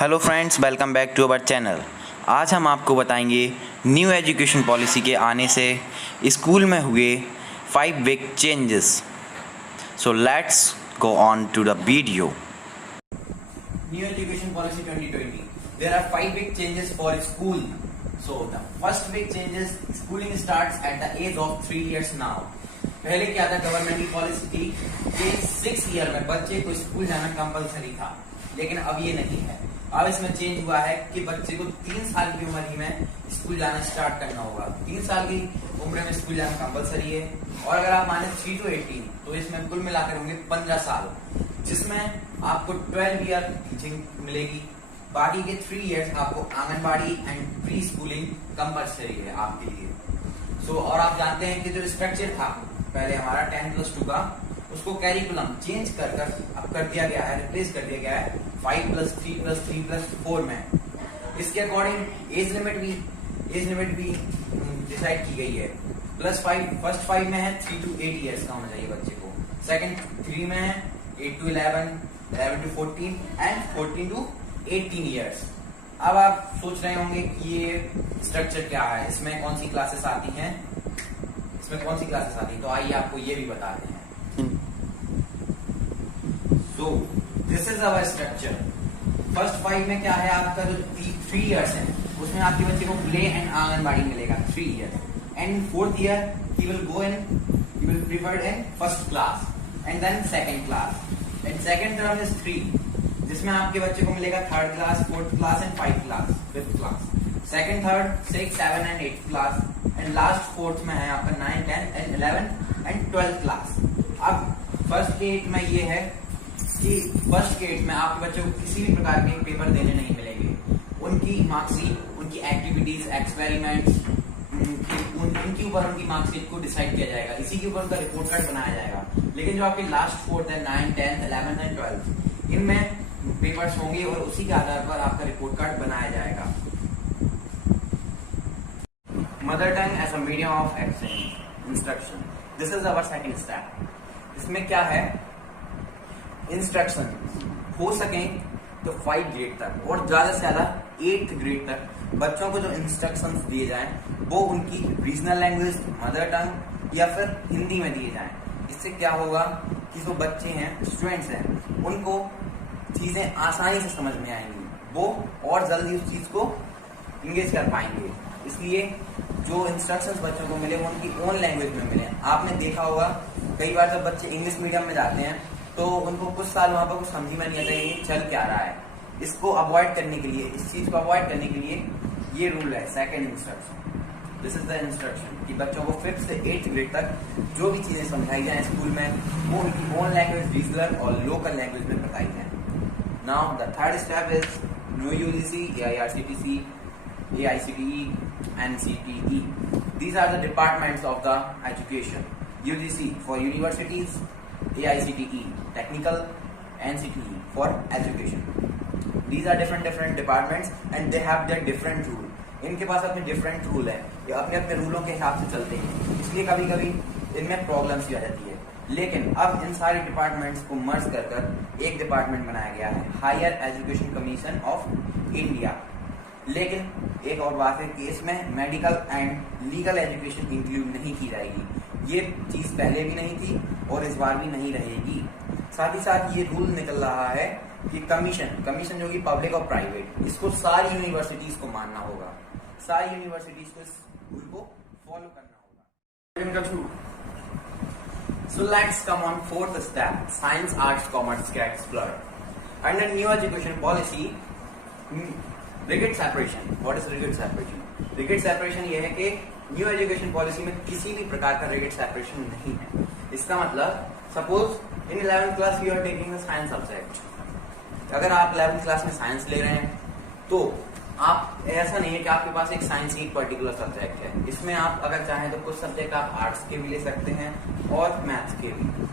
Hello friends, welcome back to our channel. आज हम आपको बताएंगे न्यू एजुकेशन पॉलिसी के आने से स्कूल में हुए 5 big changes. So let's go on to the video. New Education Policy 2020. There are 5 big changes for school. So the first big change is schooling starts at the age of 3 years now. पहले क्या था, government की policy थी कि 6 year में बच्चे को school जाना कंपलसरी था, लेकिन अब ये नहीं है। अब इसमें चेंज हुआ है कि बच्चे को 3 साल की उम्र ही में स्कूल जाना स्टार्ट करना होगा। 3 साल की उम्र में स्कूल जाना कंपलसरी है। और अगर आप माने 3 to 18 तो इसमें कुल मिलाकर होंगे 15 साल, जिसमें आपको 12 ईयर टीचिंग मिलेगी। बाकी के 3 इयर्स आपको anganwadi and pre schooling compulsory है आपके लिए। और आप जानते हैं कि जो स्ट्रक्चर था पहले हमारा 10+2 का, उसको कैरिकुलम चेंज कर अब कर दिया गया है, रिप्लेस कर दिया गया है 5+3+3+4 में। इसके अकॉर्डिंग एज लिमिट भी डिसाइड की गई है। +5 फर्स्ट 5 में है 3 to 8 इयर्स का होना चाहिए बच्चे को। सेकंड 3 में है 8 to 11, 11 to 14 and 14 to 18 years. अब आप सोच रहे होंगे कि ये स्ट्रक्चर क्या है, इसमें कौन सी क्लासेस आती हैं, तो आइए आपको ये भी बताते हैं। So this is our structure. First 5 में क्या है, आपका जो 3 इयर्स है उसमें आपके बच्चे को प्ले एंड आंगनबाड़ी मिलेगा 3 years. And 4th year he will preferred in first class and then second class. And second term is 3, जिसमें आपके बच्चे को मिलेगा 3rd class, 4th class and 5th class. Second, third, 6, 7 and 8th class. And last 4th में है आपका 9, 10 and 11 and 12th class. अब first के 8 में ये है कि फर्स्ट के 8 में आपके बच्चे को किसी भी प्रकार के पेपर देने नहीं मिलेंगे। उनकी मार्कशीट, उनकी एक्टिविटीज, एक्सपेरिमेंट्स, उनके ऊपर उनकी मार्कशीट को डिसाइड किया जाएगा। इसी के ऊपर उनका रिपोर्ट कार्ड बनाया जाएगा। लेकिन जो आपके लास्ट 4th है 9, 10, 11 एंड 12, इनमें पेपर्स होंगे और उसी के आधार पर आपका रिपोर्ट कार्ड बनाया जाएगा। Mother tongue as a medium of exchange instruction, this is our second step. इसमें क्या है, इंस्ट्रक्शन हो सके तो 5 ग्रेड तक और ज्यादा से ज्यादा 8th ग्रेड तक बच्चों को जो इंस्ट्रक्शंस दिए जाएं वो उनकी रीजनल लैंग्वेज, मदर टंग या फिर हिंदी में दिए जाएं। इससे क्या होगा कि जो बच्चे हैं, स्टूडेंट्स हैं, उनको चीजें आसानी से समझ में आएंगी, वो और जल्दी उस चीज को इंगेज कर पाएंगे। इसलिए जो इंस्ट्रक्शंस बच्चों को मिले वो उनकी ओन लैंग्वेज में मिले। आपने देखा होगा कई बार जब बच्चे इंग्लिश मीडियम में जाते हैं तो उनको कुछ साल वहां पर कुछ समझ में नहीं आता ये चल क्या रहा है। इसको अवॉइड करने के लिए, इस चीज को अवॉइड करने के लिए ये रूल है, second instruction. This is the instruction कि बच्चों को 5th से 8th ग्रेड तक जो भी चीजें समझाई जाए स्कूल में वो उनकी ओन लैंग्वेज, रीजनल और लोकल लैंग्वेज में बताई जाए। Now the third step is new UGC, AIRCTC, AICTE, NCTE. These are the departments of the education. UGC for universities, AICTE technical, NCTE for education. These are different departments and they have their different rule. इनके पास अपने different rule है, ये अपने रूलों के हिसाब से चलते हैं, इसलिए कभी कभी इनमें प्रॉब्लम्स भी आ जाती है। लेकिन अब इन सारे डिपार्टमेंट्स को मर्ज कर एक डिपार्टमेंट बनाया गया है, higher education commission of India. लेकिन एक और बात है कि इसमें medical and legal education include नहीं की जाएगी। ये चीज पहले भी नहीं थी और इस बार भी नहीं रहेगी। साथ ही साथ ये रूल निकल रहा है कि कमीशन जो कि पब्लिक और प्राइवेट, इसको सारी यूनिवर्सिटीज को मानना होगा, सारी यूनिवर्सिटीज को इस रूल को फॉलो करना होगा। So let's come on 4th step, science, arts, commerce gets blurred. Under new education policy, rigid separation. What is rigid separation? Rigid separation ये है कि न्यू एजुकेशन पॉलिसी में किसी भी प्रकार का rigid separation नहीं है। इसका मतलब suppose in 11th class you are taking a science subject. अगर आप 11th क्लास में साइंस ले रहे हैं तो आप, ऐसा नहीं है कि आपके पास एक साइंस की पर्टिकुलर सब्जेक्ट है। इसमें आप अगर चाहें तो कुछ सब्जेक्ट आप आर्ट्स के भी ले सकते हैं और मैथ्स के भी।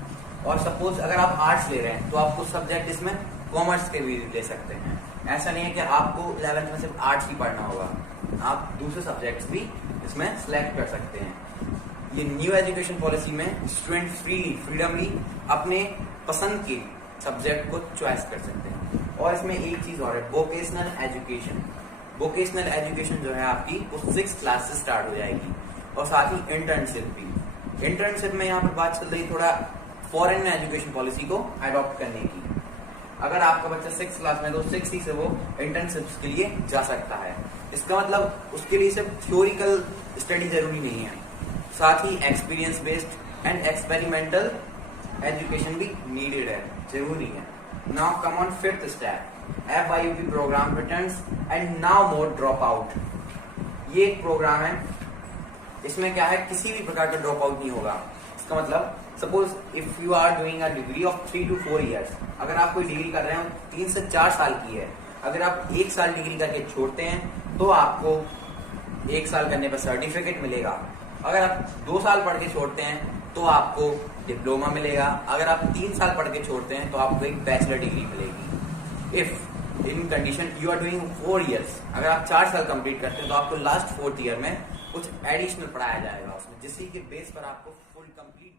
और सपोज अगर आप आर्ट्स ले रहे हैं तो आप कुछ सब्जेक्ट इसमें कॉमर्स के भी ले सकते हैं। ऐसा नहीं है कि आपको 11th में सिर्फ आर्ट्स ही पढ़ना होगा, आप दूसरे सब्जेक्ट्स भी इसमें सिलेक्ट कर सकते हैं। ये न्यू एजुकेशन पॉलिसी में स्टूडेंट फ्रीडमली अपने पसंद के सब्जेक्ट को चॉइस कर सकते हैं। और इसमें एक चीज और है, वोकेशनल एजुकेशन। वोकेशनल एजुकेशन जो है आपकी वो 6th क्लास से स्टार्ट हो जाएगी। और साथ ही इंटर्नशिप भी। इंटर्नशिप में यहाँ पर बात चल रही थोड़ा फॉरेन में एजुकेशन पॉलिसी को अडॉप्ट करने की। अगर आपका बच्चा 6th क्लास में, तो 6th ही से वो इंटर्नशिप्स के लिए जा सकता है। इसका मतलब उसके लिए सिर्फ थ्योरिकल स्टडी जरूरी नहीं है, साथ ही experience based and experimental education भी नीडेड है, जरूरी है। Now come on 5th step, FYP programme returns and now more drop out. ये एक प्रोग्राम है, इसमें क्या है, किसी भी प्रकार का ड्रॉप आउट नहीं होगा। इसका मतलब suppose if you are doing a degree of 3 to 4 years, अगर आप कोई डिग्री कर रहे हो 3 से 4 साल की है, अगर आप 1 साल डिग्री करके छोड़ते हैं तो आपको 1 साल करने पर सर्टिफिकेट मिलेगा। अगर आप 2 साल पढ़ के छोड़ते हैं तो आपको डिप्लोमा मिलेगा। अगर आप 3 साल पढ़ के छोड़ते हैं तो आपको एक बैचलर डिग्री मिलेगी। If in condition you are doing 4 years, अगर आप 4 साल कंप्लीट करते हैं तो आपको लास्ट 4th ईयर में कुछ एडिशनल पढ़ाया जाएगा उसमें, जिससे के बेस पर आपको फुल कंप्लीट